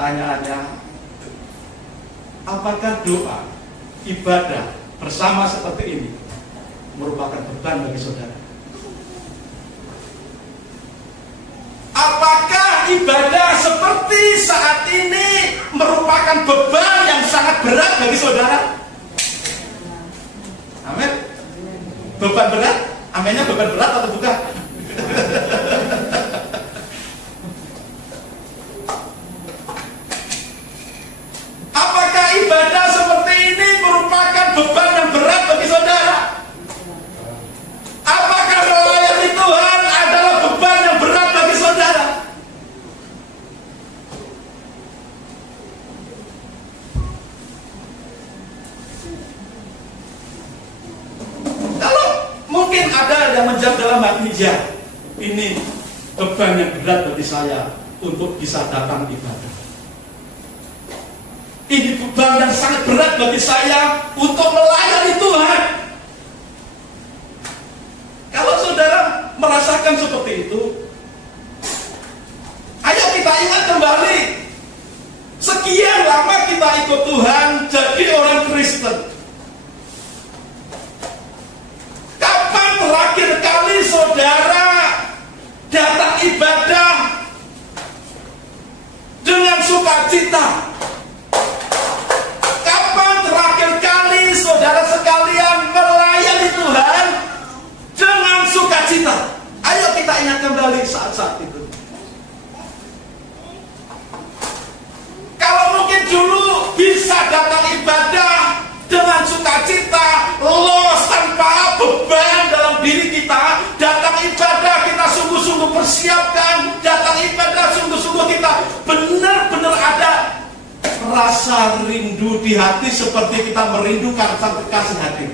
Pertanyaannya, apakah doa, ibadah bersama seperti ini merupakan beban bagi saudara? Apakah ibadah seperti saat ini merupakan beban yang sangat berat bagi saudara? Amin. Beban berat? Aminnya beban berat atau bukan? Apakah ibadah seperti ini merupakan beban yang berat bagi saudara? Apakah melayani Tuhan adalah beban yang berat bagi saudara? Kalau mungkin ada yang menjawab dalam hatinya, ini beban yang berat bagi saya untuk bisa datang ibadah. Ini beban yang sangat berat bagi saya untuk melayani Tuhan. Kalau saudara merasakan seperti itu, ayo kita ingat kembali. Sekian lama kita ikut Tuhan, jadi orang Kristen. Kapan terakhir kali saudara datang ibadah dengan sukacita? Saudara sekalian melayani Tuhan dengan sukacita. Ayo kita ingat kembali saat-saat itu. Kalau mungkin dulu bisa datang ibadah dengan sukacita, los tanpa beban dalam diri kita. Datang ibadah kita sungguh-sungguh persiapkan. Datang ibadah sungguh-sungguh kita benar-benar ada rasa rindu di hati seperti kita merindukan sang kekasih hati.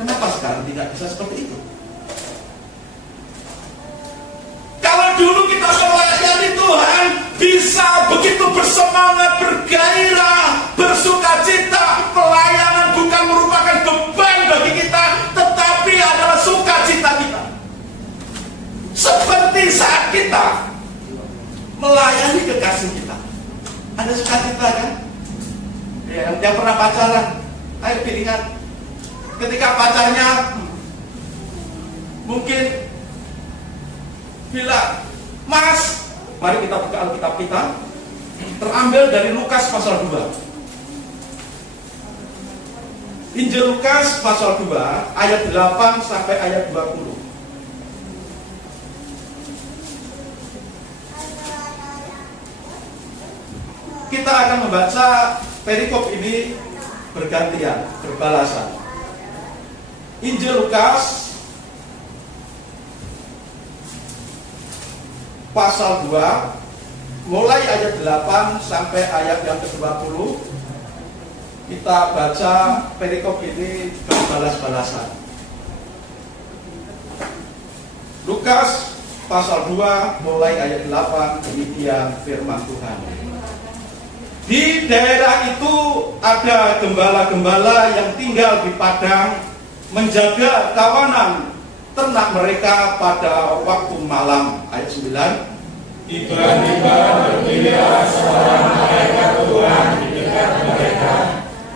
Kenapa sekarang tidak bisa seperti itu? Kalau dulu kita melayani Tuhan bisa begitu bersemangat, bergairah, bersukacita. Pelayanan bukan merupakan beban bagi kita, tetapi adalah sukacita kita. Seperti saat kita melayani kekasih kita, ada sukacita kan? Ya, yang pernah pacaran, ayo ingat, ketika pacarnya mungkin bilang, Mas, mari kita buka Alkitab kita, terambil dari Lukas pasal 2. Injil Lukas pasal 2 ayat 8 sampai ayat 20. Kita akan membaca perikop ini bergantian, berbalasan. Injil Lukas pasal 2 mulai ayat 8 sampai ayat yang ke-20. Kita baca perikop ini berbalas-balasan. Lukas pasal 2 mulai ayat 8, demikian firman Tuhan. Di daerah itu ada gembala-gembala yang tinggal di padang menjaga kawanan ternak mereka pada waktu malam. Ayat 9. Tiba-tiba berdirilah seorang malaikat Tuhan di dekat mereka,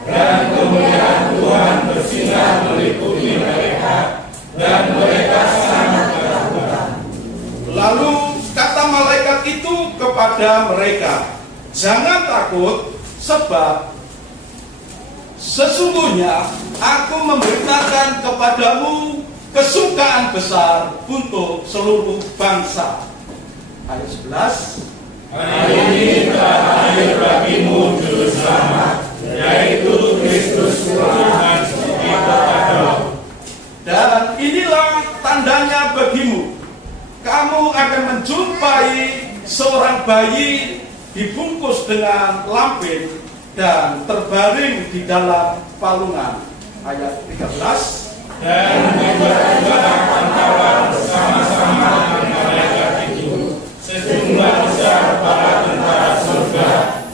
dan kemuliaan Tuhan bersinar meliputi mereka, dan mereka sangat ketakutan. Lalu kata malaikat itu kepada mereka, jangan takut, sebab sesungguhnya aku memberitakan kepadamu kesukaan besar untuk seluruh bangsa. Ayat 11. Hari ini telah lahir bagimu juru selamat, yaitu Kristus Tuhan kita Adam. Dan inilah tandanya bagimu, kamu akan menjumpai seorang bayi dibungkus dengan lampin dan terbaring di dalam palungan. Ayat 13. Dan tiba-tiba akan tawar bersama-sama dengan malaikat itu sejumlah besar para tentara surga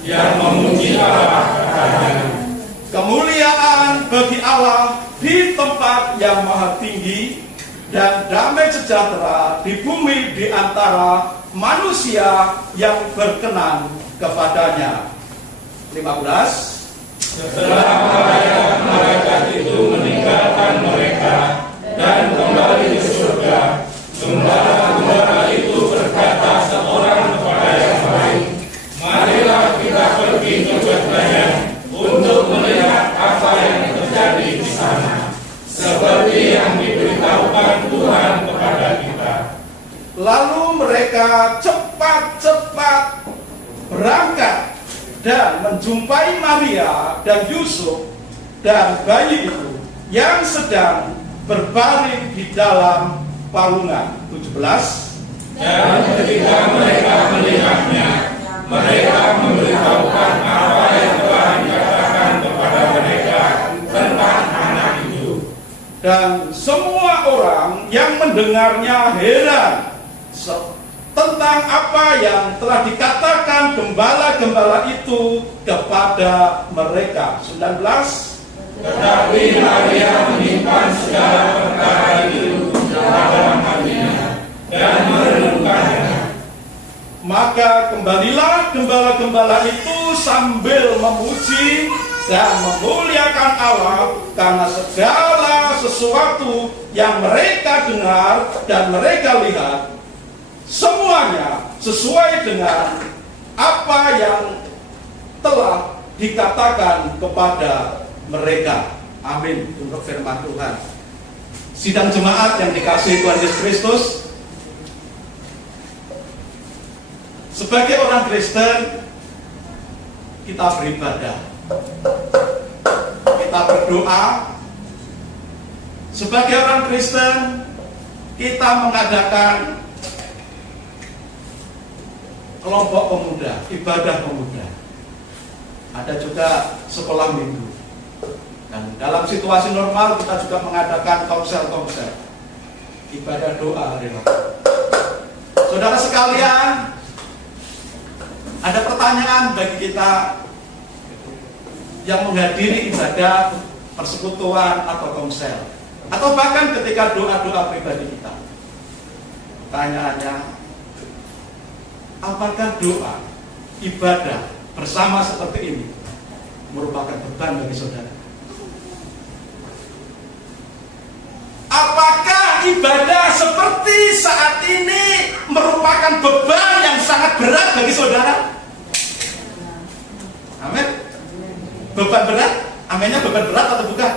yang memuji Allah katanya. Kemuliaan bagi Allah di tempat yang maha tinggi, dan damai sejahtera di bumi di antara manusia yang berkenan kepadanya. 15. Setelah malaikat itu meninggalkan mereka dan kembali ke surga, gembala-gembala itu berkata seorang kepada yang lain, marilah kita pergi ke Betlehem untuk melihat apa yang terjadi di sana, seperti yang diberitahukan Tuhan kepada kita. Lalu mereka cepat-cepat berangkat dan menjumpai Maria dan Yusuf dan bayi itu yang sedang berbaring di dalam palungan. 17. Dan ketika mereka melihatnya, mereka memberitahukan apa yang telah dikatakan kepada mereka tentang anak itu. Dan semua orang yang mendengarnya heran tentang apa yang telah dikatakan gembala-gembala itu kepada mereka. 19. Tetapi Maria menyimpan segala perkara itu dalam hatinya dan merenungkannya. Maka kembalilah gembala-gembala itu sambil memuji dan memuliakan Allah karena segala sesuatu yang mereka dengar dan mereka lihat, semuanya sesuai dengan apa yang telah dikatakan kepada mereka. Amin. Untuk firman Tuhan. Sidang jemaat yang dikasihi Tuhan Yesus Kristus, sebagai orang Kristen kita beribadah, kita berdoa. Sebagai orang Kristen kita mengadakan kelompok pemuda, ibadah pemuda. Ada juga sekolah minggu. Dan dalam situasi normal kita juga mengadakan konser-konser, ibadah doa hari Rabu. Saudara sekalian, ada pertanyaan bagi kita yang menghadiri ibadah persekutuan atau konser, atau bahkan ketika doa-doa pribadi kita. Pertanyaannya, apakah doa, ibadah bersama seperti ini merupakan beban bagi saudara? Apakah ibadah seperti saat ini merupakan beban yang sangat berat bagi saudara? Amin. Beban berat? Aminnya beban berat atau bukan?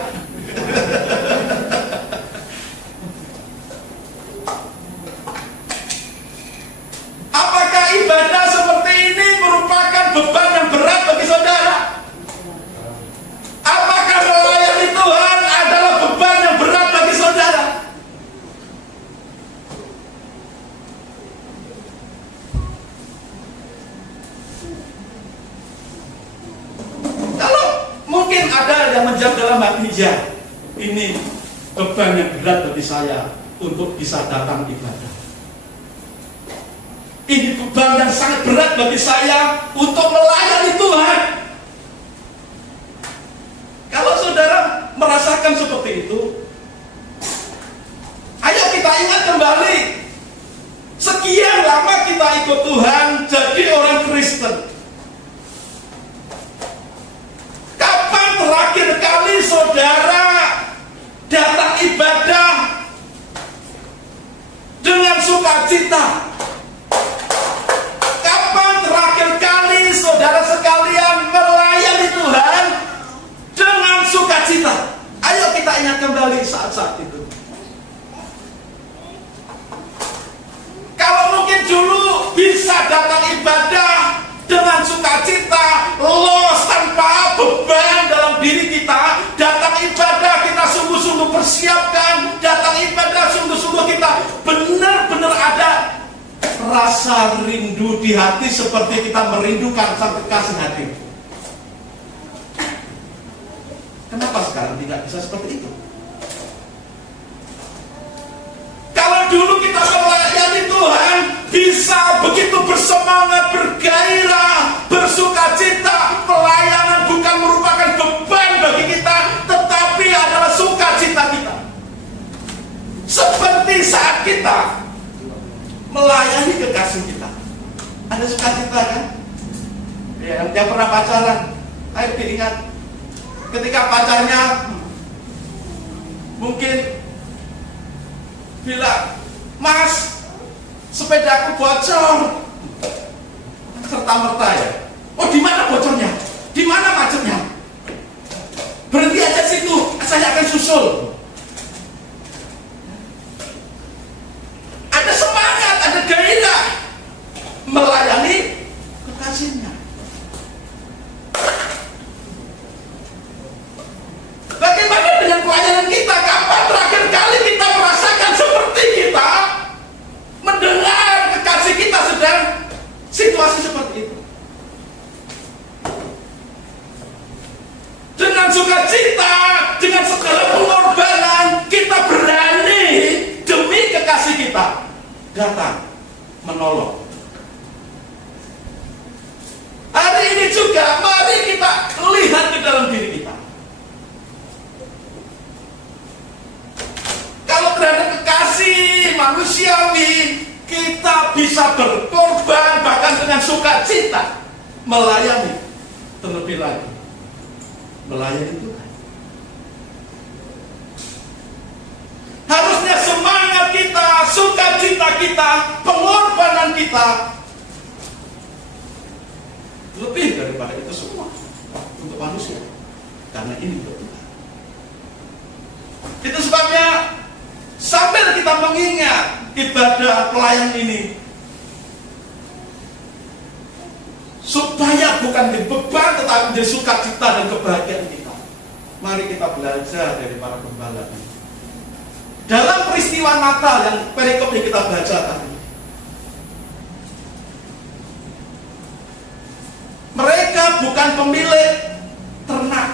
Apakah ibadah seperti ini merupakan beban yang berat bagi saudara? Apakah melayani Tuhan adalah beban yang berat bagi saudara? Kalau mungkin ada yang menjawab dalam hatinya, ini beban yang berat bagi saya untuk bisa datang ibadah. Ini beban yang sangat berat bagi saya untuk melayani Tuhan. Kalau saudara merasakan seperti itu, ayo kita ingat kembali. Sekian lama kita ikut Tuhan, jadi orang Kristen. Kapan terakhir kali saudara datang ibadah dengan sukacita? Kapan terakhir kali saudara sekalian melayani Tuhan dengan sukacita? Ayo kita ingat kembali saat-saat itu. Kalau mungkin dulu bisa datang ibadah dengan sukacita, los tanpa beban dalam diri kita. Datang ibadah kita sungguh-sungguh persiapkan. Datang ibadah sungguh-sungguh kita benar-benar ada rasa rindu di hati seperti kita merindukan sang kekasih hati. Kenapa sekarang tidak bisa seperti itu? Kalau dulu kita melayani Tuhan bisa begitu bersemangat, bergairah, bersukacita. Pelayanan bukan merupakan beban bagi kita, tetapi adalah sukacita kita. Seperti saat kita melayani kekasih kita. Ada sukacita kan? Ya, yang pernah pacaran, ayo diingat. Ketika pacarnya mungkin bilang, "Mas, sepedaku bocor." Serta merta ya. Oh, di mana bocornya? Di mana macetnya? Berhenti aja situ, saya akan susul. Ada semangat, ada gairah melayani kekasihnya. Bagaimana dengan pelayanan kita? Kapan terakhir kali kita merasakan seperti kita mendengar kekasih kita sedang situasi seperti itu? Dengan sukacita, dengan segala pengorbanan, kita berani demi kekasih kita datang menolong. Hari ini juga mari kita lihat ke dalam diri kita. Kalau terhadap kekasih manusiawi, kita bisa berkorban bahkan dengan sukacita melayani, terlebih lagi melayani Tuhan. Harusnya semangat kita, sukacita kita, pengorbanan kita lebih daripada itu semua untuk manusia, karena ini untuk Tuhan. Itu sebabnya sambil kita mengingat ibadah pelayan ini, supaya bukan menjadi beban tetapi menjadi sukacita dan kebahagiaan kita, mari kita belajar dari para gembala ini. Dalam peristiwa Natal yang perikop yang kita baca tadi, mereka bukan pemilik ternak,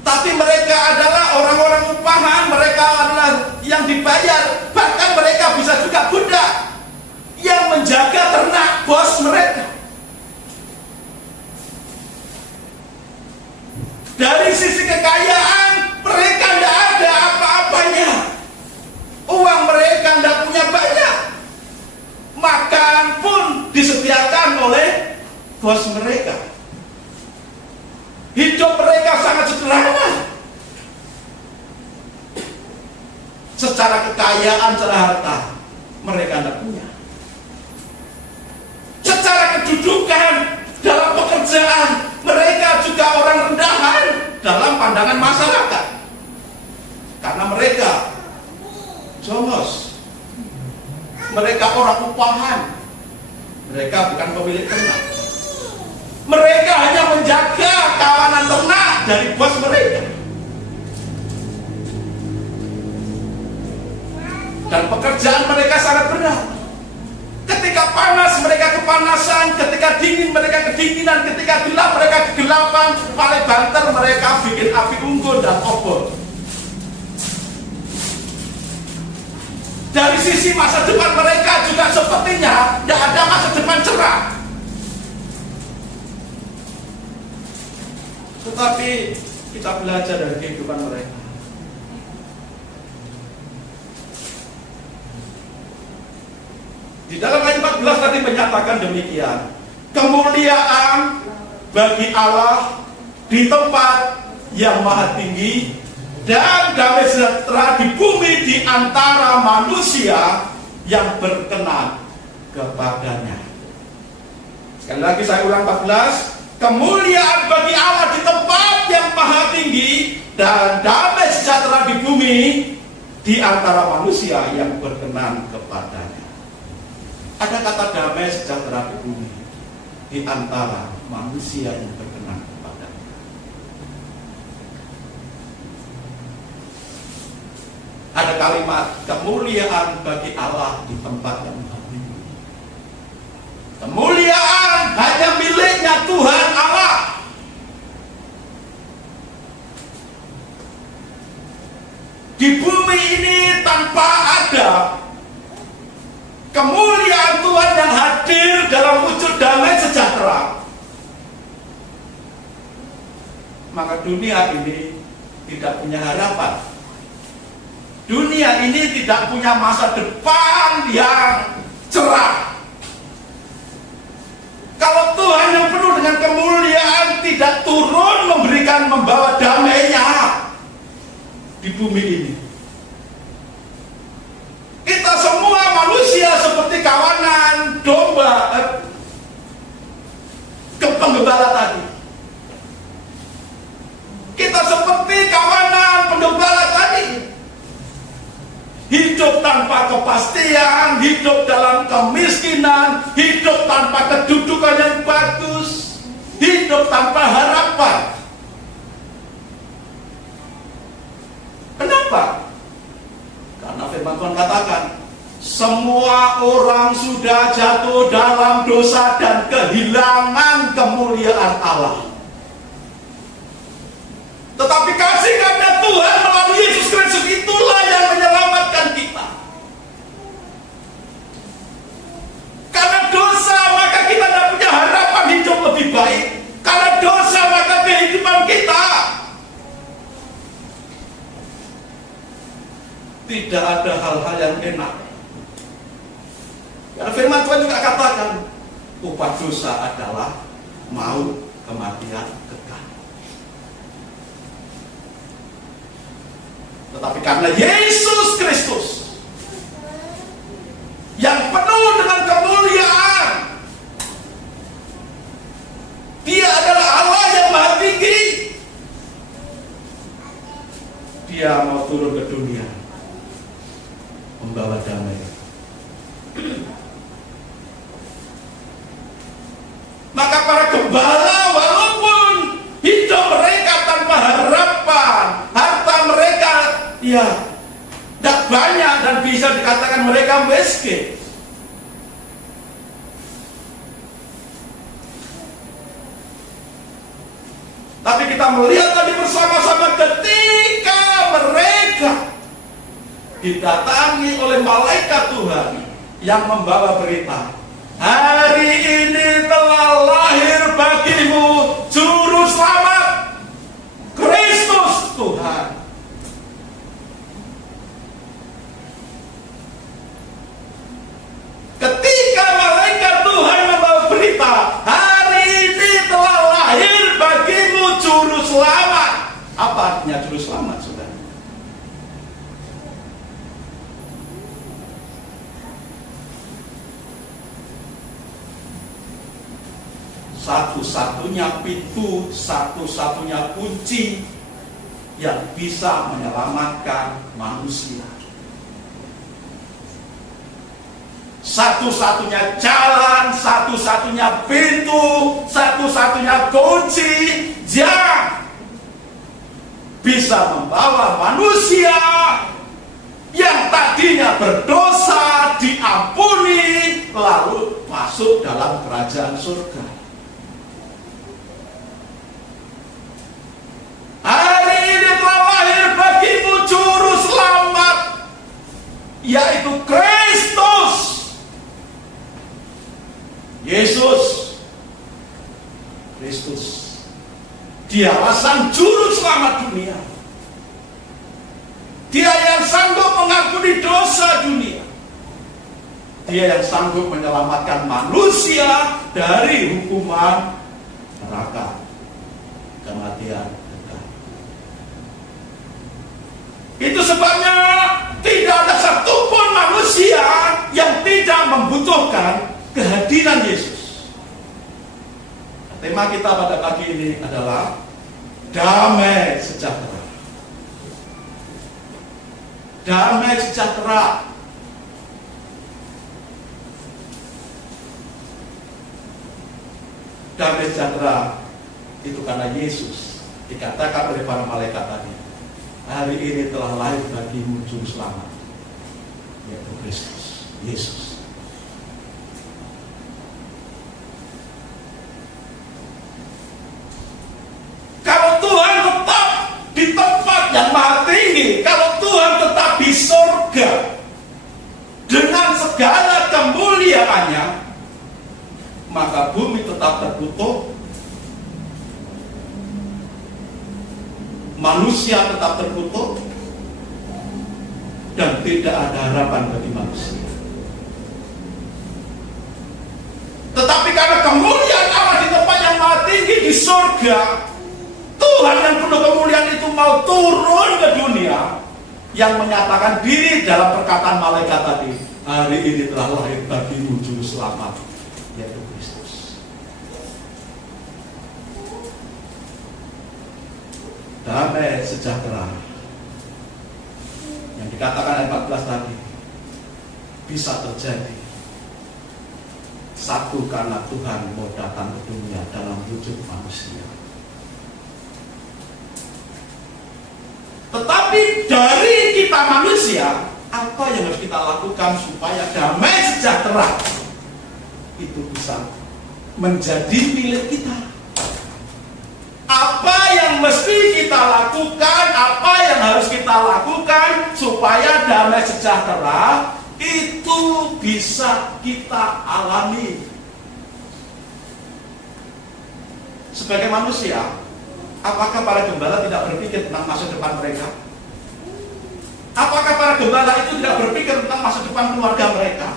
tapi mereka adalah orang-orang upahan, mereka adalah yang dibayar, bahkan mereka bisa juga budak yang menjaga ternak bos mereka. Dari sisi kekayaan, mereka tidak ada apa-apanya. Uang mereka tidak punya banyak. Makan pun disediakan oleh bos mereka. Hidup mereka sangat sederhana. Secara kekayaan, secara harta, mereka tidak punya. Secara kedudukan dalam pekerjaan, mereka juga orang rendahan dalam pandangan masyarakat, karena mereka jongos, mereka orang upahan, mereka bukan pemilik ternak, mereka hanya menjaga kawanan ternak dari bos mereka, dan pekerjaan mereka sangat berat. Ketika panas mereka kepanasan, ketika dingin mereka kedinginan, ketika gelap mereka kegelapan, paling banter mereka bikin api unggun dan obor. Dari sisi masa depan mereka juga sepertinya tidak ada masa depan cerah. Tetapi kita belajar dari kehidupan mereka. Di dalam ayat 14 tadi menyatakan demikian. Kemuliaan bagi Allah di tempat yang maha tinggi, dan damai sejahtera di bumi di antara manusia yang berkenan kepadanya. Sekali lagi saya ulang 14. Kemuliaan bagi Allah di tempat yang maha tinggi, dan damai sejahtera di bumi di antara manusia yang berkenan kepadanya. Ada kata damai sejahtera di bumi di antara manusia yang berkenan kepadanya. Ada kalimat kemuliaan bagi Allah di tempat yang maha tinggi. Kemuliaan hanya miliknya Tuhan Allah. Di bumi ini tanpa ada kemuliaan Tuhan yang hadir dalam wujud damai sejahtera, maka dunia ini tidak punya harapan. Dunia ini tidak punya masa depan yang tidak turun membawa damainya di bumi ini. Kita semua manusia seperti kawanan domba penggembala tadi. Kita seperti kawanan penggembala tadi. Hidup tanpa kepastian, hidup dalam kemiskinan, hidup tanpa kedudukan yang bagus, hidup tanpa harapan. Kenapa? Karena firman Tuhan katakan, semua orang sudah jatuh dalam dosa dan kehilangan kemuliaan Allah. Tetapi kasih karunia Tuhan melalui Yesus Kristus itulah yang menyelamatkan kita. Karena dosa maka kita tidak punya harapan hidup lebih baik. Karena dosa maka kehidupan kita tidak ada hal-hal yang enak. Karena firman Tuhan juga katakan, upah dosa adalah maut, kematian kekal. Tetapi karena Yesus Kristus yang penuh dengan kemuliaan, Dia adalah Allah yang Maha Tinggi. Dia mau turun ke dunia membawa damai. Maka para gembala walaupun hidup mereka tanpa harapan, harta mereka ya tidak banyak dan bisa dikatakan mereka miskin. Tapi kita melihat tadi bersama-sama ketika mereka didatangi oleh malaikat Tuhan yang membawa berita, hari ini telah lahir bagimu Juru Selamat, Kristus Tuhan. Ketika malaikat Tuhan membawa berita, hari ini telah lahir bagimu Juru Selamat. Apa artinya Juru Selamat, saudara? Satu-satunya pintu, satu-satunya kunci yang bisa menyelamatkan manusia. Satu-satunya jalan, satu-satunya pintu, satu-satunya kunci yang bisa membawa manusia yang tadinya berdosa diampuni lalu masuk dalam kerajaan surga. Hari ini telah lahir bagimu Juru Selamat, yaitu Kristus Yesus Kristus. Dialah sang Juru Selamat dunia. Dia yang sanggup mengampuni dosa dunia. Dia yang sanggup menyelamatkan manusia dari hukuman neraka, kematian. Itu sebabnya tidak ada satupun manusia yang tidak membutuhkan kehadiran Yesus. Tema kita pada pagi ini adalah damai sejahtera. Damai sejahtera. Damai sejahtera itu karena Yesus dikatakan oleh para malaikat tadi, hari ini telah lahir bagimu Juru Selamat, yaitu Kristus Yesus. Kalau Tuhan tetap di tempat yang maha tinggi, kalau Tuhan tetap di surga dengan segala kemuliaannya, maka bumi tetap terkutuk, manusia tetap terkutuk, dan tidak ada harapan bagi manusia. Tetapi karena kemuliaan Allah di tempat yang maha tinggi di surga, Tuhan yang penuh kemuliaan itu mau turun ke dunia, yang menyatakan diri dalam perkataan malaikat tadi, hari ini telah lahir bagimu juru selamat, yaitu Kristus. Damai sejahtera yang dikatakan ayat 14 tadi bisa terjadi satu karena Tuhan mau datang ke dunia dalam wujud manusia. Tetapi dari kita manusia, apa yang harus kita lakukan supaya damai sejahtera itu bisa menjadi milik kita? Apa yang mesti kita lakukan, apa yang harus kita lakukan supaya damai sejahtera itu bisa kita alami? Sebagai manusia, apakah para gembala tidak berpikir tentang masa depan mereka? Apakah para gembala itu tidak berpikir tentang masa depan keluarga mereka?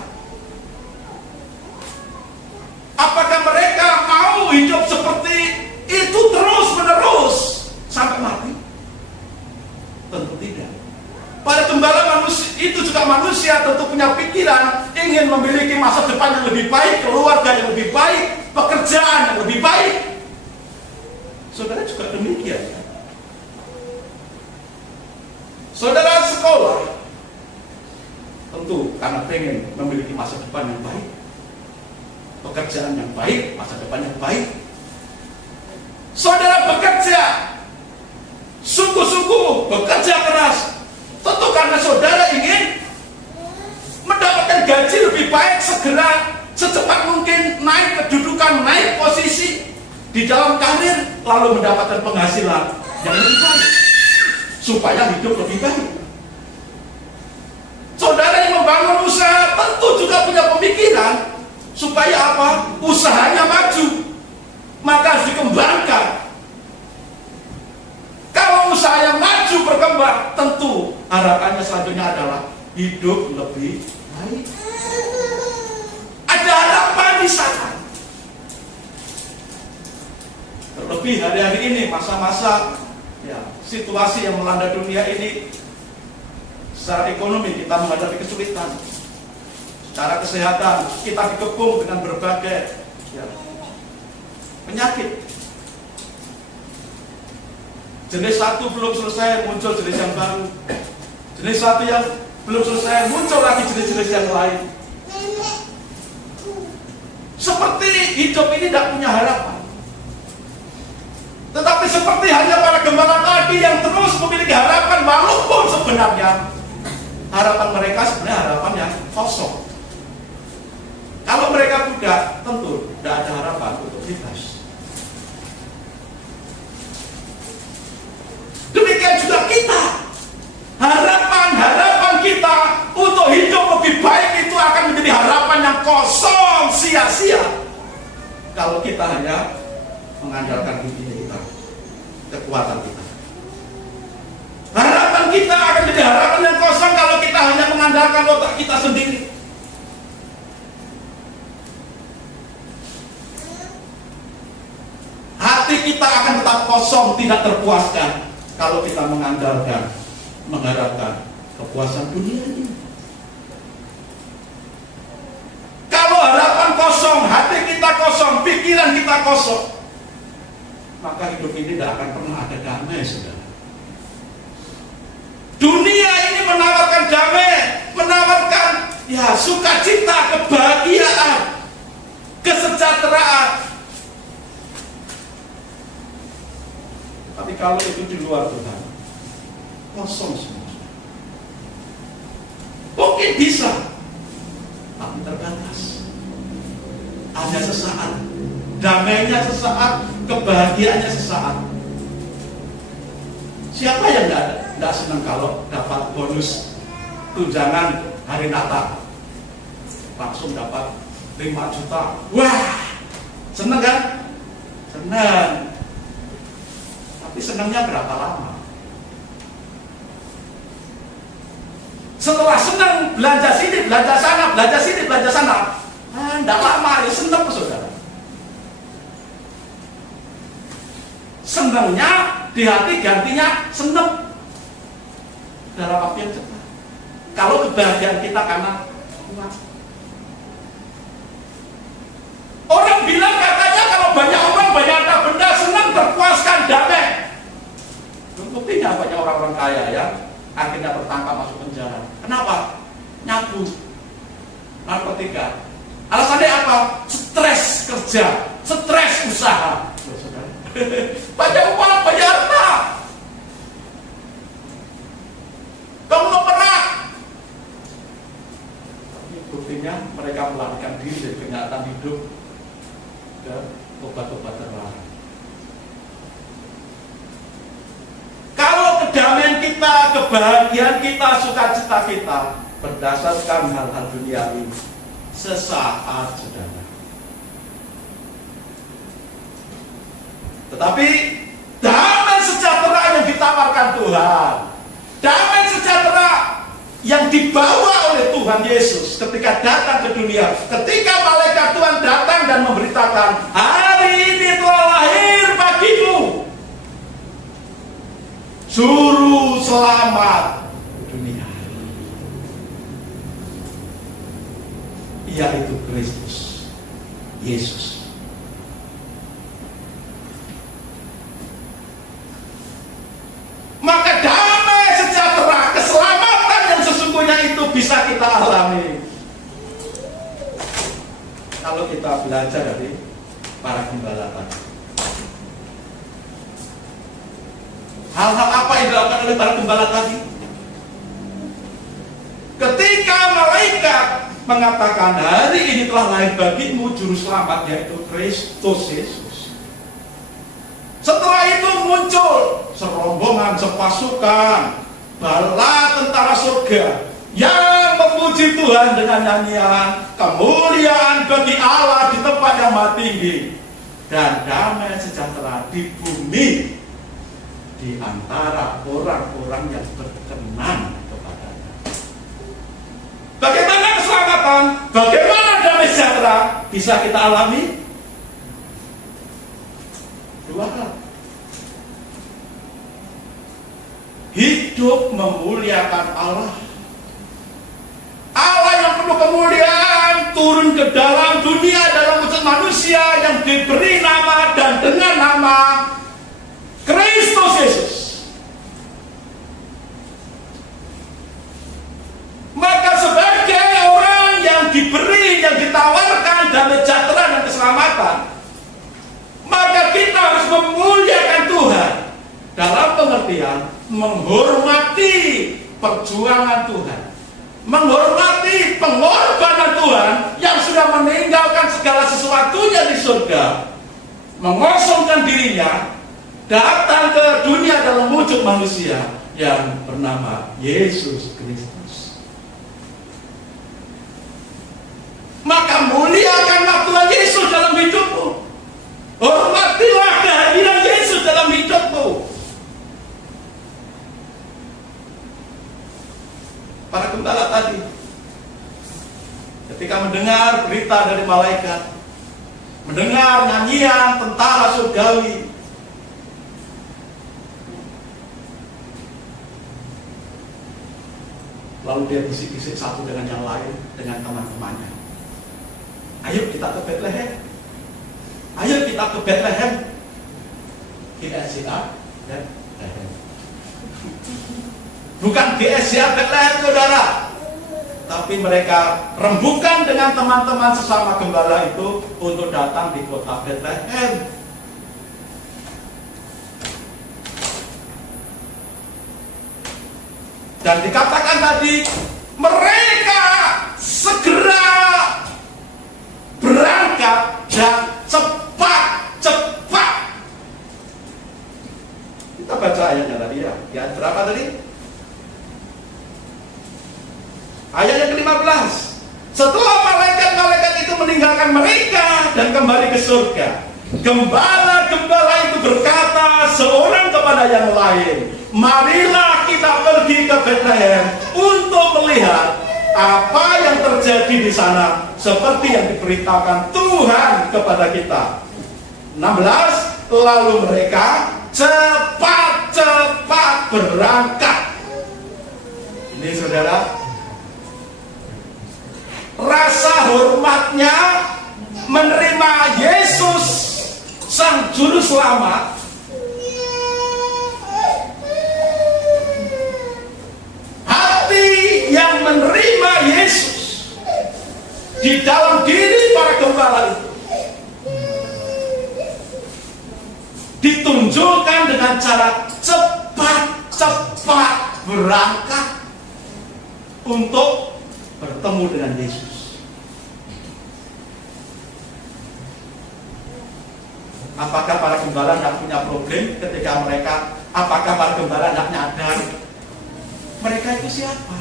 Apakah mereka mau hidup seperti itu terus-menerus sampai mati? Tentu tidak. Para gembala manusia itu juga manusia, tentu punya pikiran ingin memiliki masa depan yang lebih baik, keluarga yang lebih baik, pekerjaan yang lebih baik. Saudara juga demikian. Saudara sekolah tentu karena pengen memiliki masa depan yang baik, pekerjaan yang baik, masa depan yang baik. Saudara bekerja, sungguh-sungguh bekerja keras, tentu karena saudara ingin mendapatkan gaji lebih baik, segera secepat mungkin naik kedudukan, naik posisi di dalam karir, lalu mendapatkan penghasilan yang lebih baik supaya hidup lebih baik. Saudara yang membangun usaha tentu juga punya pemikiran supaya apa? Usahanya maju, maka harus dikembangkan. Kalau usaha yang maju berkembang, tentu harapannya selanjutnya adalah hidup lebih baik. Ada harapan di sana. Terlebih hari-hari ini, masa-masa situasi yang melanda dunia ini, secara ekonomi kita menghadapi kesulitan, secara kesehatan kita dikepung dengan berbagai penyakit. Jenis satu belum selesai, muncul jenis yang baru. Jenis satu yang belum selesai, muncul lagi jenis-jenis yang lain. Seperti hidup ini tidak punya harapan. Tetapi seperti hanya para gembala tadi yang terus memiliki harapan, walaupun sebenarnya harapan mereka sebenarnya harapan yang kosong. Kalau mereka tidak, tentu tidak ada harapan untuk bebas. Demikian juga kita, harapan kita untuk hidup lebih baik itu akan menjadi harapan yang kosong, sia-sia kalau kita hanya mengandalkan diri kita, kekuatan kita. Harapan kita akan menjadi harapan yang kosong kalau kita hanya mengandalkan otak kita sendiri. Hati kita akan tetap kosong, tidak terpuaskan kalau kita mengharapkan kepuasan dunia ini. Kalau harapan kosong, hati kita kosong, pikiran kita kosong, maka hidup ini tidak akan pernah ada damai, saudara. Dunia ini menawarkan damai, menawarkan sukacita, kebahagiaan, kesejahteraan. Tapi kalau itu di luar Tuhan, kosong semua. Mungkin bisa, tapi terbatas. Hanya sesaat, damainya sesaat, kebahagiaannya sesaat. Siapa yang tidak senang kalau dapat bonus tunjangan hari Natal, langsung dapat 5 juta? Wah, senang kan? Senang. Tapi senangnya berapa lama? Setelah senang, belanja sini, belanja sana, belanja sini, belanja sana, tidak lama ya senang, saudara. senangnya di hati gantinya seneng dalam waktu yang cepat. Kalau kebahagiaan kita karena uang. Orang bilang katanya kalau banyak uang, banyak harta benda, senang, terpuaskan, damai. Buktinya banyak orang-orang kaya ya akhirnya tertangkap masuk penjara. Kenapa? Nyabu, narkotika. Alasannya apa? Stres kerja, stres usaha. Banyak uang, banyak harta. Kamu mau pernah? Tapi buktinya mereka melarikan diri dari kenyataan hidup ke obat-obat terlarang. Kalau kedamaian kita, kebahagiaan kita, sukacita kita berdasarkan hal-hal duniawi, sesaat saudara. Tetapi damai sejahtera yang ditawarkan Tuhan, damai sejahtera yang dibawa oleh Tuhan Yesus ketika datang ke dunia, ketika malaikat Tuhan datang dan memberitakan, hari ini telah lahir bagimu juru selamat dunia, yaitu Kristus Yesus. Maka damai sejahtera, keselamatan yang sesungguhnya itu bisa kita alami kalau kita belajar dari para gembala tadi. Hal-hal apa yang dilakukan oleh para gembala tadi? Ketika malaikat mengatakan, hari ini telah lahir bagimu juru selamat, yaitu Kristus Yesus. Setelah itu muncul serombongan, sepasukan bala tentara surga yang memuji Tuhan dengan nyanyian kemuliaan bagi Allah di tempat yang maha tinggi, dan damai sejahtera di bumi di antara orang-orang yang berkenan kepadanya. Bagaimana keselamatan? Bagaimana damai sejahtera bisa kita alami? Dua hal. Hidup memuliakan Allah. Allah yang penuh kemuliaan turun ke dalam dunia dalam wujud manusia yang diberi nama dan dengan nama Kristus Yesus. Maka sebagai orang yang diberi, yang ditawarkan damai sejahtera dan keselamatan, maka kita harus memuliakan Tuhan dalam pengertian menghormati perjuangan Tuhan, menghormati pengorbanan Tuhan yang sudah meninggalkan segala sesuatunya di surga, mengosongkan dirinya, datang ke dunia dalam wujud manusia yang bernama Yesus Kristus. Maka muliakanlah Tuhan Yesus dalam hidupmu. Hormatilah kehadiran Yesus dalam hidupmu. Para gembala tadi ketika mendengar berita dari malaikat, mendengar nyanyian tentara surgawi, lalu dia bisik-bisik satu dengan yang lain, dengan teman-temannya. Ayo kita ke Bethlehem. Ayo kita ke Bethlehem. GSCA Bethlehem. Bukan GSCA Bethlehem, saudara. Tapi mereka rembukan dengan teman-teman sesama gembala itu untuk datang di kota Bethlehem. Dan dikatakan tadi, mereka segera berangkat dan cepat. Kita baca ayatnya tadi ya. Ya, berapa tadi? Ayat yang ke-15. Setelah malaikat-malaikat itu meninggalkan mereka dan kembali ke surga, gembala-gembala itu berkata seorang kepada yang lain, marilah kita pergi ke Bethlehem untuk melihat apa yang terjadi di sana, seperti yang diberitakan Tuhan kepada kita. 16. Lalu mereka cepat-cepat berangkat. Ini saudara, rasa hormatnya menerima Yesus Sang Juru Selamat hati yang menerima Yesus di dalam diri para gembala itu ditunjukkan dengan cara cepat-cepat berangkat untuk bertemu dengan Yesus. Apakah para gembala tidak punya problem ketika apakah para gembala tidak nyadar mereka itu siapa?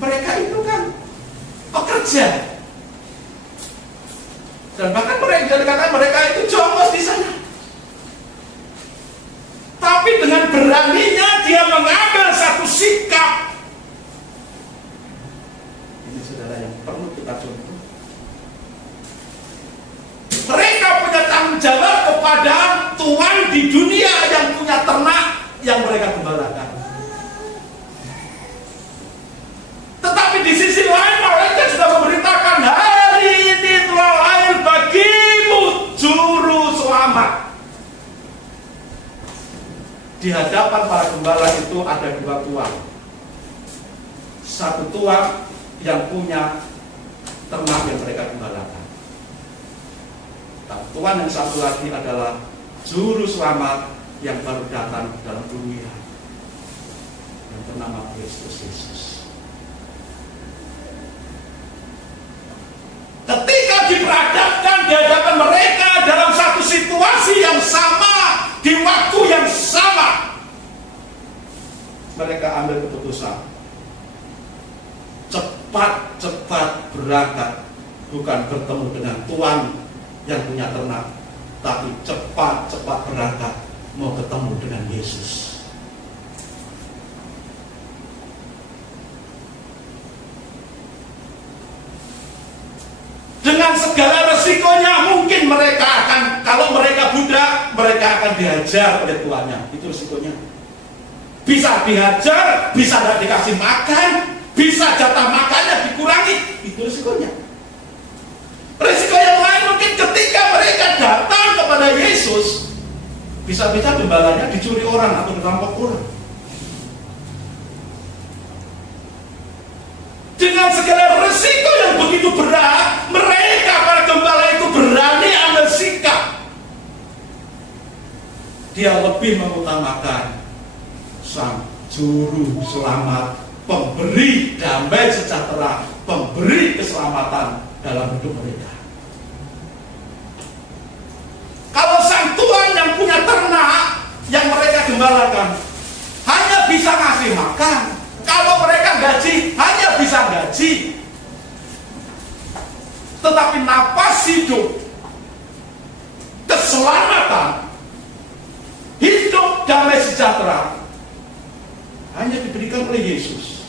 Mereka itu kan pekerja. Dan bahkan mereka dikatakan mereka itu jongos di sana. Tapi dengan beraninya dia mengambil satu sikap. Ini saudara yang perlu kita contoh. Mereka punya tanggung jawab kepada Tuhan di dunia yang punya ternak yang mereka gembalakan. Tetapi di sisi lain mereka sudah memberitakan, hari ini telah lahir bagimu Juru Selamat. Di hadapan para gembala itu ada dua tuan. Satu tuan yang punya ternak yang mereka gembalakan. Dan tuan yang satu lagi adalah Juru Selamat yang baru datang dalam dunia, yang bernama Kristus Yesus. Ketika diperhadapkan di hadapan mereka dalam satu situasi yang sama, di waktu yang sama, mereka ambil keputusan cepat-cepat berangkat, bukan bertemu dengan tuan yang punya ternak, tapi cepat-cepat berangkat mau ketemu dengan Yesus. Dengan segala resikonya, mungkin mereka akan, kalau mereka budak, mereka akan dihajar oleh tuannya. Itu resikonya. Bisa dihajar, bisa tidak dikasih makan, bisa jatah makannya dikurangi. Itu resikonya. Resiko yang lain mungkin ketika mereka datang kepada Yesus, bisa-bisa gembalanya dicuri orang atau dirampok orang. Dengan segala resiko yang begitu berat, mereka para gembala itu berani ambil sikap. Dia lebih mengutamakan Sang Juru Selamat, pemberi damai sejahtera, pemberi keselamatan dalam hidup mereka. Kalau sang tuan yang punya ternak yang mereka gembalakan hanya bisa ngasih makan, kalau mereka gaji hanya bisa gaji, tetapi napas hidup, keselamatan, hidup damai sejahtera hanya diberikan oleh Yesus.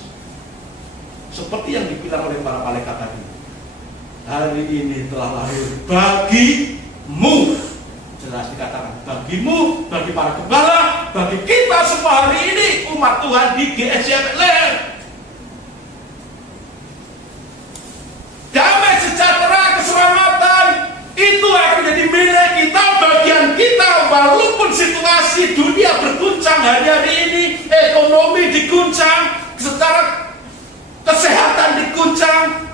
Seperti yang dibilang oleh para malaikat tadi, hari ini telah lahir bagimu. Jelas dikatakan bagimu, bagi para gembala, bagi kita semua hari ini umat Tuhan di GSC Bethlehem. Damai sejahtera, keselamatan itu akan menjadi milik kita, bagian kita, walaupun situasi dunia berguncang hari-hari ini, ekonomi diguncang, secara kesehatan diguncang,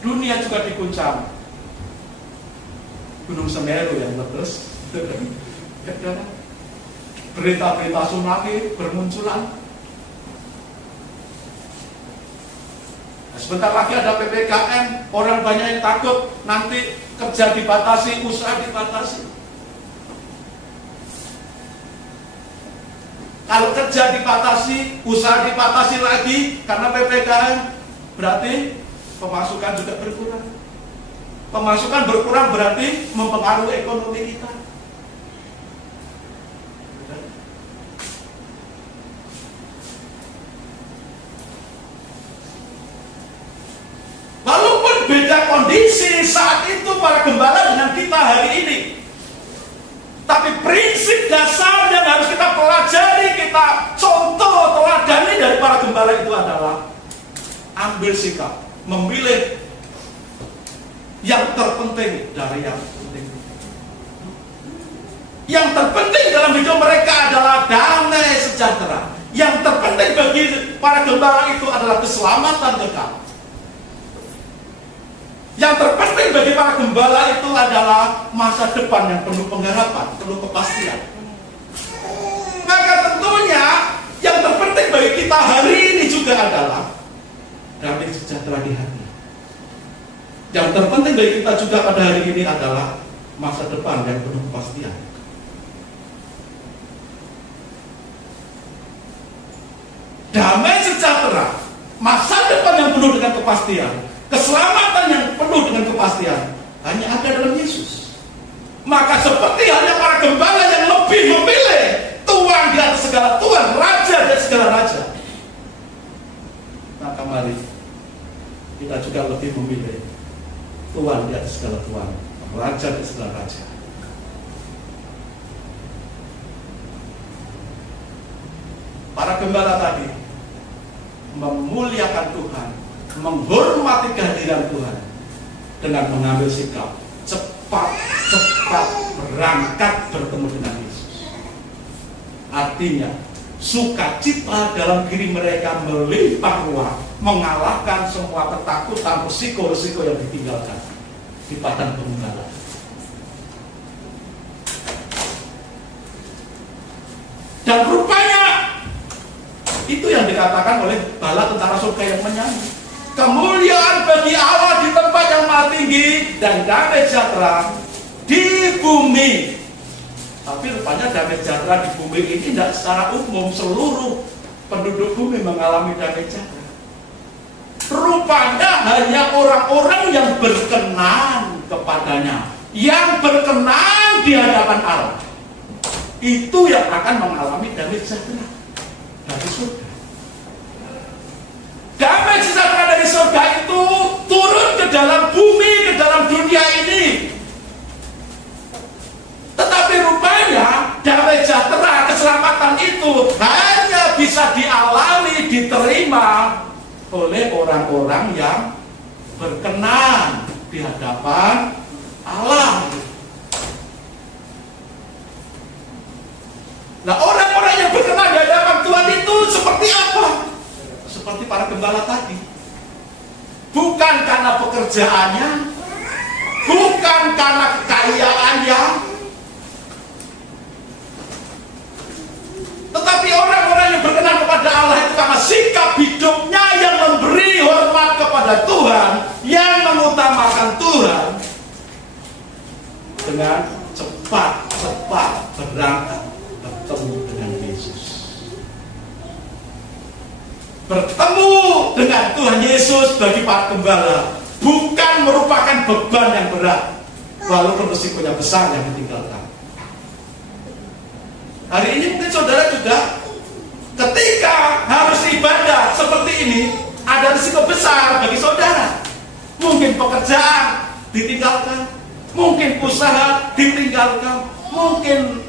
dunia juga diguncang. Gunung Semeru yang meletus, berita-berita tsunami bermunculan. Sebentar lagi ada PPKM, orang banyak yang takut nanti kerja dibatasi, usaha dibatasi. Kalau kerja dibatasi, usaha dibatasi lagi karena PPKM, berarti pemasukan juga berkurang. Pemasukan berkurang berarti mempengaruhi ekonomi kita. Walaupun beda kondisi saat itu para gembala dengan kita hari ini, Tapi prinsip dasar yang harus kita pelajari, kita contoh, teladani dari para gembala itu adalah ambil sikap, memilih yang terpenting dari yang penting. Yang terpenting dalam hidup mereka adalah damai sejahtera. Yang terpenting bagi para gembala itu adalah keselamatan kekal. Yang terpenting bagi para gembala itu adalah masa depan yang penuh pengharapan, penuh kepastian. Maka tentunya yang terpenting bagi kita hari ini juga adalah damai sejahtera di hati. Yang terpenting bagi kita juga pada hari ini adalah masa depan yang penuh kepastian. Damai sejahtera, masa depan yang penuh dengan kepastian, keselamatan yang penuh dengan kepastian hanya ada dalam Yesus. Maka seperti halnya para gembala yang lebih memilih Tuhan di atas segala Tuhan, Raja di atas segala Raja, maka mari kita juga lebih memilih Tuhan di atas segala Tuhan, Raja di atas segala Raja. Para gembala tadi memuliakan Tuhan, menghormati kehadiran Tuhan dengan mengambil sikap cepat berangkat bertemu dengan Yesus. Artinya sukacita dalam diri mereka melimpah ruah, mengalahkan semua ketakutan, risiko-risiko yang ditinggalkan di padang pengembala. Dan rupanya itu yang dikatakan oleh bala tentara surga yang menyanyi, kemuliaan bagi Allah di tempat yang maha tinggi dan damai sejahtera di bumi. Tapi rupanya damai sejahtera di bumi ini tidak secara umum seluruh penduduk bumi mengalami damai sejahtera. Rupanya hanya orang-orang yang berkenan kepadanya, yang berkenan di hadapan Allah, itu yang akan mengalami damai sejahtera dari surga. Damai sejahtera dari surga itu turun ke dalam bumi, ke dalam dunia ini. Tetapi rupanya damai sejahtera, keselamatan itu hanya bisa dialami, diterima oleh orang-orang yang berkenan di hadapan Allah. Nah, orang-orang yang berkenan di hadapan Tuhan itu seperti apa? Seperti para gembala tadi. Bukan karena pekerjaannya, bukan karena kekayaannya, tetapi orang-orang yang berkenan kepada Allah itu karena sikap hidupnya yang memberi hormat kepada Tuhan, yang mengutamakan Tuhan, dengan cepat berangkat bertemu dengan Yesus. Bertemu dengan Tuhan Yesus bagi para gembala bukan merupakan beban yang berat, walaupun risikonya besar yang ditinggalkan. Hari ini mungkin saudara juga ketika harus ibadah seperti ini, ada risiko besar bagi saudara. Mungkin pekerjaan ditinggalkan, mungkin usaha ditinggalkan, mungkin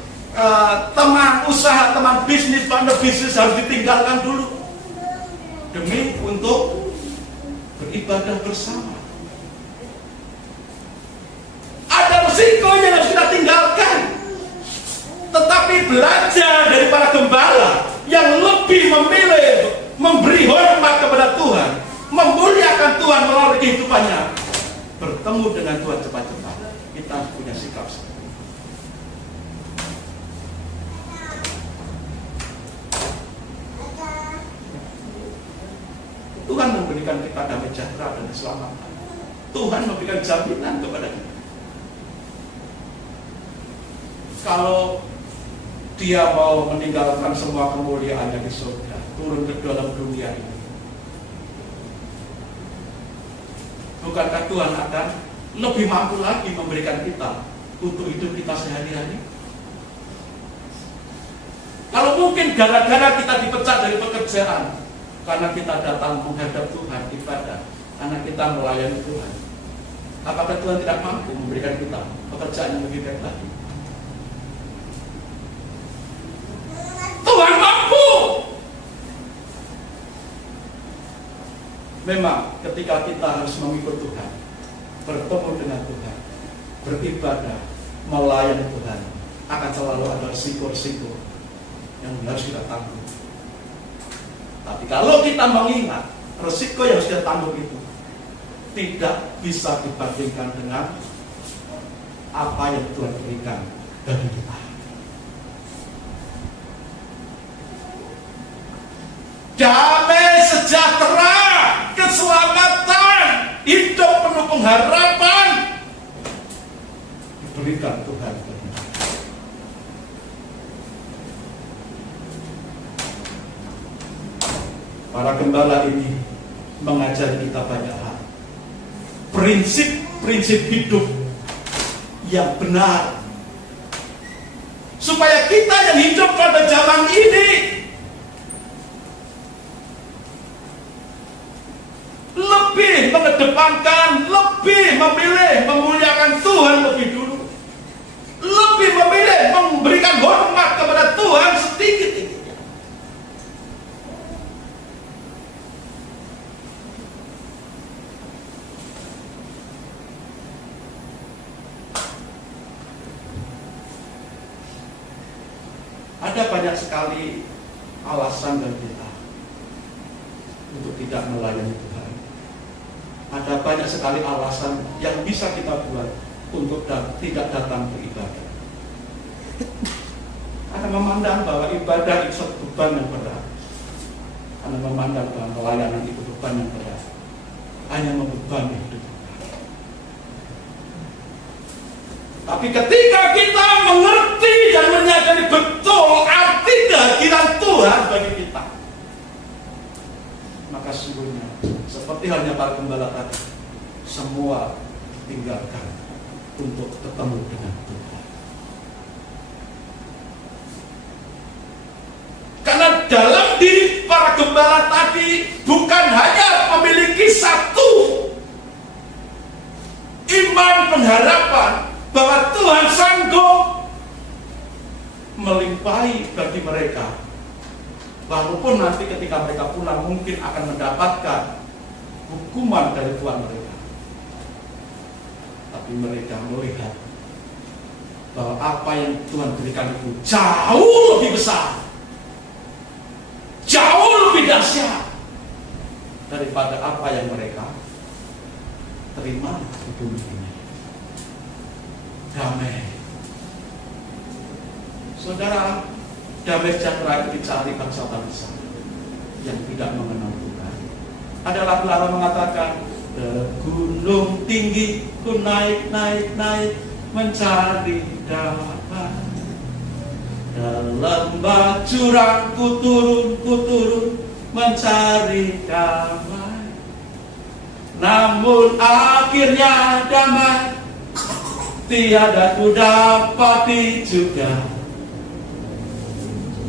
teman usaha, teman bisnis, partner bisnis harus ditinggalkan dulu demi untuk beribadah bersama. Ada risiko yang harus kita tinggalkan. Tetapi belajar dari para gembala yang lebih memilih memberi hormat kepada Tuhan, memuliakan Tuhan melalui kehidupannya, bertemu dengan Tuhan cepat-cepat. Kita harus punya sikap seperti itu. Tuhan memberikan kita damai sejahtera dan keselamatan. Tuhan memberikan jaminan kepada kita. Kalau Dia mau meninggalkan semua kemuliaannya di surga, turun ke dalam dunia ini, bukankah Tuhan akan lebih mampu lagi memberikan kita untuk hidup kita sehari-hari? Kalau mungkin gara-gara kita dipecat dari pekerjaan, karena kita datang menghadap Tuhan, ibadah, karena kita melayani Tuhan, apakah Tuhan tidak mampu memberikan kita pekerjaan yang lebih baik lagi? Memang ketika kita harus mengikut Tuhan, bertemu dengan Tuhan, beribadah, melayani Tuhan, akan selalu ada risiko-risiko yang harus kita tanggung. Tapi kalau kita mengingat risiko yang harus kita tanggung itu tidak bisa dibandingkan dengan apa yang Tuhan berikan bagi kita. Damai sejahtera, keselamatan, hidup penuh pengharapan diberikan Tuhan. Para gembala ini mengajari kita banyak hal. Prinsip-prinsip hidup yang benar. Supaya kita yang hidup pada zaman ini lebih mengedepankan, lebih memilih memuliakan Tuhan lebih dulu. Lebih memilih memberikan hormat kepada Tuhan setinggi-tingginya. Ada banyak sekali alasan bagi kita untuk tidak melayani Tuhan. Ada banyak sekali alasan yang bisa kita buat untuk tidak datang beribadah. Anda memandang bahwa ibadah itu satu beban yang berat. Anda memandang bahwa pelayanan itu beban yang berat. Hanya membebani hidup. Tapi ketika kita mengerti dan menyadari betul arti kehadiran Tuhan bagi kita, maka sungguhnya seperti halnya para gembala tadi, semua tinggalkan untuk ketemu dengan Tuhan. Karena dalam diri para gembala tadi bukan hanya memiliki satu iman pengharapan bahwa Tuhan sanggup melimpahi bagi mereka, walaupun nanti ketika mereka pulang mungkin akan mendapatkan hukuman dari Tuhan mereka. Tapi mereka melihat bahwa apa yang Tuhan berikan itu jauh lebih besar, jauh lebih dahsyat daripada apa yang mereka terima di bumi ini. Damai. Saudara, damai sejahtera itu dicari bangsa-bangsa yang tidak mengenal Tuhan. Ada lagu-lagu mengatakan, ke gunung tinggi ku naik mencari damai. Dalam lembah jurang ku turun mencari damai. Namun akhirnya damai tiada ku dapati juga,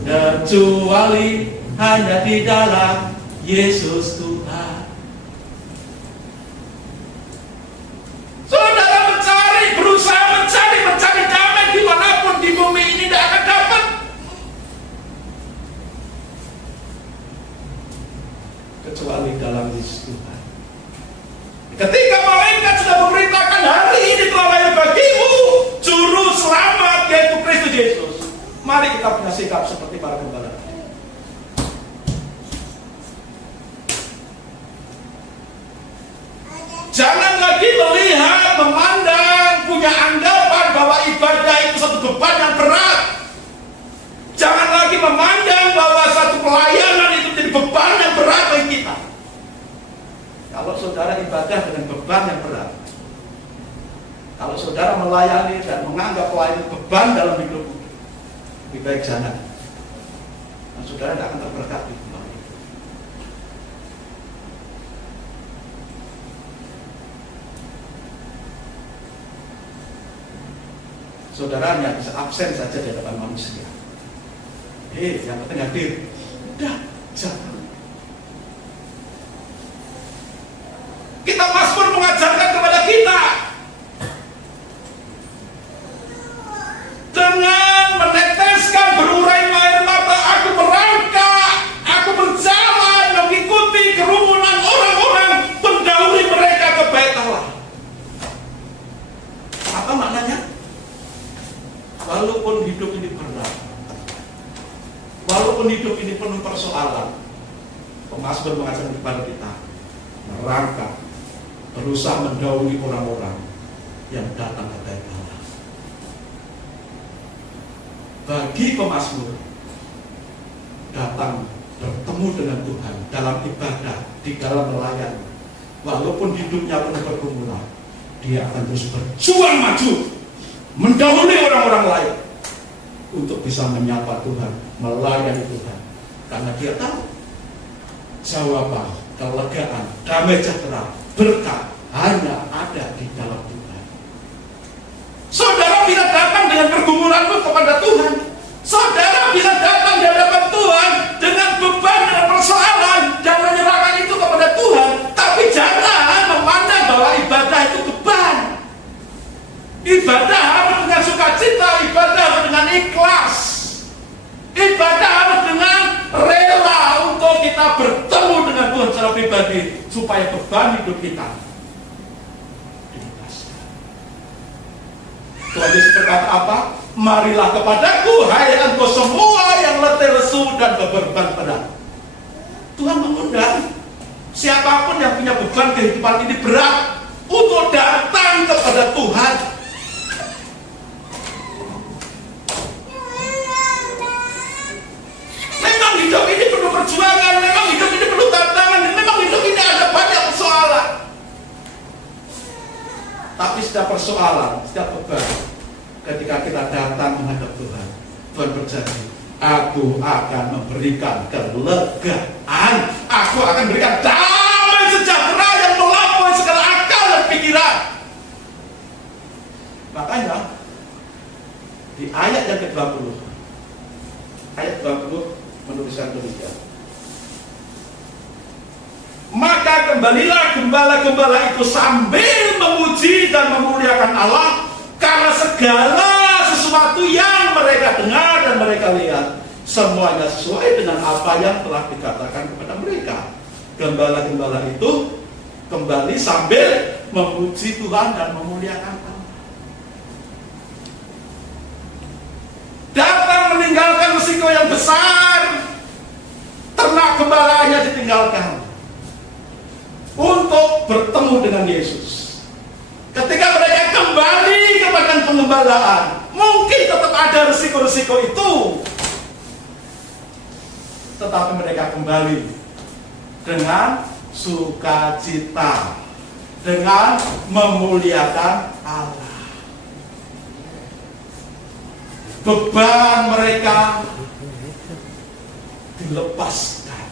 kecuali hanya di dalam Yesus Tuhan. Saudara berusaha mencari damai dimanapun di bumi ini tidak akan dapat, kecuali dalam Yesus Tuhan. Ketika malaikat sudah memerintahkan hari ini telah lahir bagimu juru selamat yaitu Kristus Yesus, mari kita punya sikap seperti para gembala. Jangan lagi melihat, memandang, punya anggapan bahwa ibadah itu satu beban yang berat. Jangan lagi memandang bahwa satu pelayanan itu menjadi beban yang berat bagi kita. Kalau saudara ibadah dengan beban yang berat, kalau saudara melayani dan menganggap pelayanan beban dalam hidup, lebih baik jangan. Dan saudara tidak akan terberkati kembali. Saudara hanya bisa absen saja di hadapan manusia. Yang penting hadir. Udah, jangan. Kita Mazmur mengajarkan kepada kita dengan meneteskan berurai air mata, aku merangkak, aku berjalan mengikuti kerumunan orang-orang walaupun hidup ini berat, walaupun hidup ini penuh persoalan, pemazmur mengajarkan kepada kita merangkak, berusaha mendahului orang-orang yang datang ke hadirat Allah. Bagi pemazmur, datang bertemu dengan Tuhan dalam ibadah, di dalam melayani, walaupun hidupnya penuh pergumulan, dia akan terus berjuang maju, mendahului orang-orang lain untuk bisa menyapa Tuhan, melayani Tuhan, karena dia tahu jawaban, kelegaan, damai sejahtera, berkat hanya ada di dalam Tuhan. Saudara bisa datang dengan pergumulanmu kepada Tuhan. Saudara bisa datang di hadapan Tuhan dengan beban dan persoalan dan menyerahkan itu kepada Tuhan. Tapi jangan memandang bahwa ibadah itu beban. Ibadah harus dengan sukacita, ibadah harus dengan ikhlas. Ibadah harus dengan rela untuk kita bertemu dengan Tuhan secara pribadi, supaya beban hidup kita dilepaskan. Tuhan Yesus berkata apa? Marilah kepadaku, hai engkau semua yang letih lesu dan beban berat. Tuhan mengundang siapapun yang punya beban kehidupan ini berat untuk datang kepada Tuhan. Memang hidup ini perlu perjuangan, memang hidup ini perlu tantangan, memang hidup ini ada banyak persoalan. Tapi setiap persoalan, setiap beban, ketika kita datang menghadap Tuhan, Tuhan berjanji, aku akan memberikan kelegaan, aku akan memberikan damai sejahtera yang melampaui segala akal dan pikiran. Makanya di ayat yang ke-20, ayat 20 menuliskan demikian. Maka kembalilah gembala-gembala itu sambil memuji dan memuliakan Allah, karena segala sesuatu yang mereka dengar dan mereka lihat, semuanya sesuai dengan apa yang telah dikatakan kepada mereka. Gembala-gembala itu kembali sambil memuji Tuhan dan memuliakan Allah. Datang meninggalkan risiko yang besar, ternak gembalanya ditinggalkan untuk bertemu dengan Yesus. Ketika mereka kembali kepada pengembalaan, mungkin tetap ada risiko-risiko itu, tetapi mereka kembali dengan sukacita, dengan memuliakan Allah. Beban mereka dilepaskan,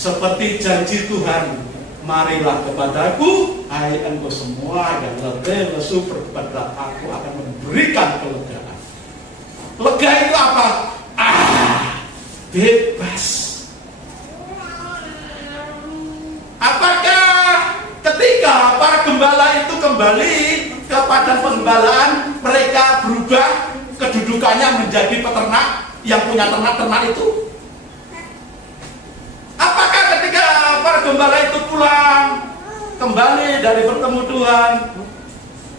seperti janji Tuhan, marilah kepadaku, hai engkau semua yang letih lesu berberat, aku akan memberikan kelegaan. Lega itu apa? Bebas. Apakah ketika para gembala itu kembali kepada penggembalaan, mereka berubah kedudukannya menjadi peternak yang punya ternak-ternak itu? Apakah ketika para gembala itu pulang kembali dari bertemu Tuhan,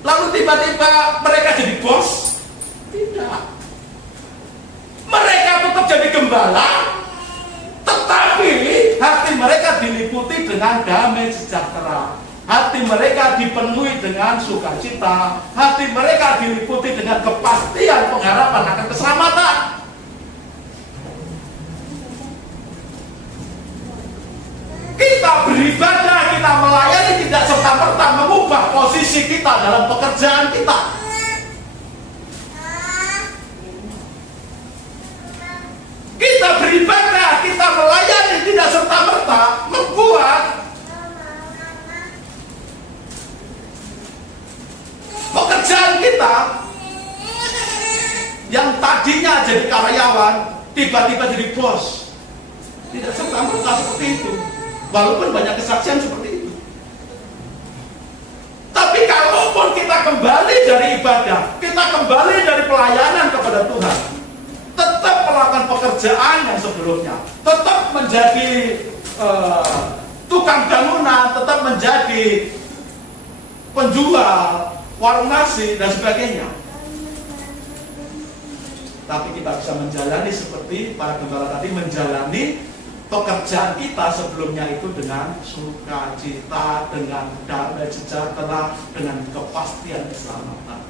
lalu tiba-tiba mereka jadi bos? Tidak. Mereka tetap jadi gembala, tetapi hati mereka diliputi dengan damai sejahtera. Hati mereka dipenuhi dengan sukacita. Hati mereka diliputi dengan kepastian pengharapan akan keselamatan. Kita beribadah, kita melayani tidak serta-merta mengubah posisi kita dalam pekerjaan kita. Kita beribadah, kita melayani tidak serta-merta membuat pekerjaan kita yang tadinya jadi karyawan tiba-tiba jadi bos. Tidak serta-merta seperti itu. Walaupun banyak kesaksian seperti itu. Tapi kalaupun kita kembali dari ibadah, kita kembali dari pelayanan kepada Tuhan, tetap melakukan pekerjaan yang sebelumnya, tetap menjadi tukang bangunan, tetap menjadi penjual warung nasi dan sebagainya, tapi kita bisa menjalani seperti para gembala tadi menjalani pekerjaan kita sebelumnya itu dengan sukacita, dengan damai sejahtera, dengan kepastian keselamatan.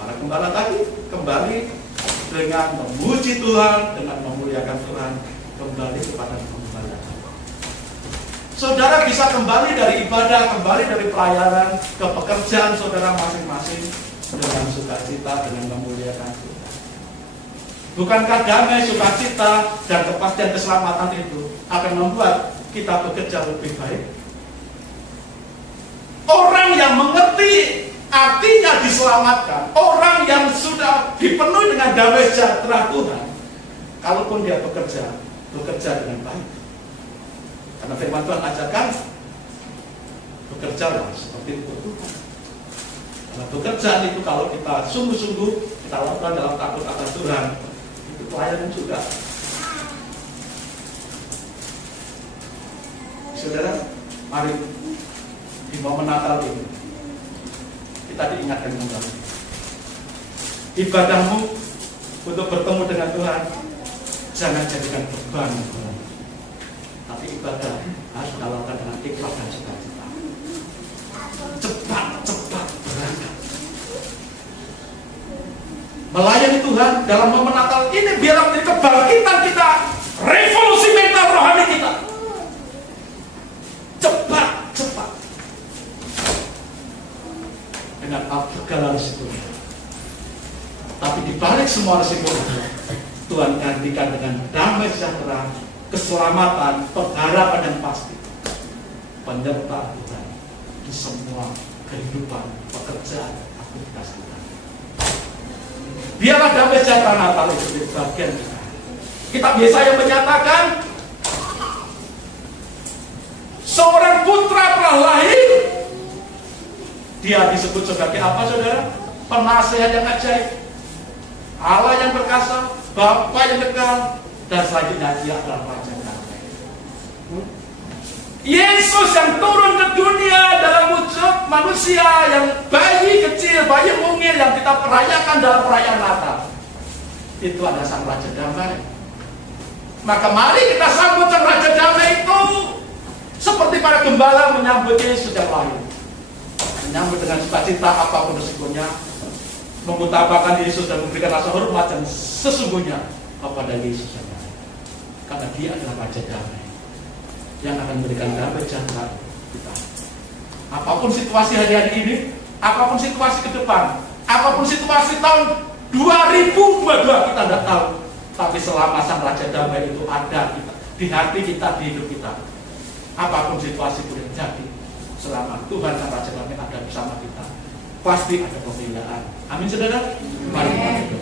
Para gembala tadi kembali dengan memuji Tuhan, dengan memuliakan Tuhan, kembali kepada gembala. Saudara bisa kembali dari ibadah, kembali dari pelayanan ke pekerjaan saudara masing-masing dengan sukacita, dengan memuliakan Tuhan. Bukankah damai, sukacita, dan kepastian keselamatan itu akan membuat kita bekerja lebih baik? Orang yang mengerti artinya diselamatkan, orang yang sudah dipenuhi dengan damai sejahtera Tuhan, kalaupun dia bekerja dengan baik. Karena firman Tuhan ajarkan, bekerjalah seperti itu Tuhan. Karena pekerjaan itu kalau kita sungguh-sungguh kita lakukan dalam takut akan Tuhan, itu pelayanan juga. Saudara, mari di momen Natal ini kita diingatkan kembali. Ibadahmu untuk bertemu dengan Tuhan jangan jadikan beban, tapi ibadah harus dilakukan dengan ikhlas dan sukacita. Cepat berangkat melayani Tuhan dalam momen Natal ini, biarlah menjadi kebangkitan kita, revolusi mental rohani kita. Cepat dengan segala risiko. Tapi dibalik semua risiko itu, Tuhan gantikan dengan damai sejahtera, keselamatan, pengharapan yang pasti, penyertaan Tuhan di semua kehidupan, pekerjaan, aktivitas kita. Biarlah damai sejahtera Natal itu di bagian kita. Kitab Yesaya menyatakan seorang putra telah lahir. Dia disebut sebagai apa, saudara? Penasehat yang ajaib, Allah yang perkasa, Bapa yang kekal, dan selanjutnya dia adalah Raja damai. Yesus yang turun ke dunia dalam wujud manusia, yang bayi kecil, bayi mungil yang kita perayakan dalam perayaan Natal, itu adalah sang Raja damai. Maka mari kita sambut sang Raja damai itu seperti para gembala menyambut Yesus yang lahir, menyambut dengan sukacita apapun resikonya, mengutamakan Yesus dan memberikan rasa hormat yang sesungguhnya kepada Yesus yang lahir. Karena dia adalah Raja damai yang akan memberikan damai sejahtera kita. Apapun situasi hari-hari ini, apapun situasi ke depan, apapun situasi tahun 2022 kita tidak tahu, tapi selama sang Raja damai itu ada di hati kita, di hidup kita, apapun situasi boleh terjadi, selama Tuhan sang Raja damai ada bersama kita, pasti ada pembelaan. Amin, saudara. Mari kita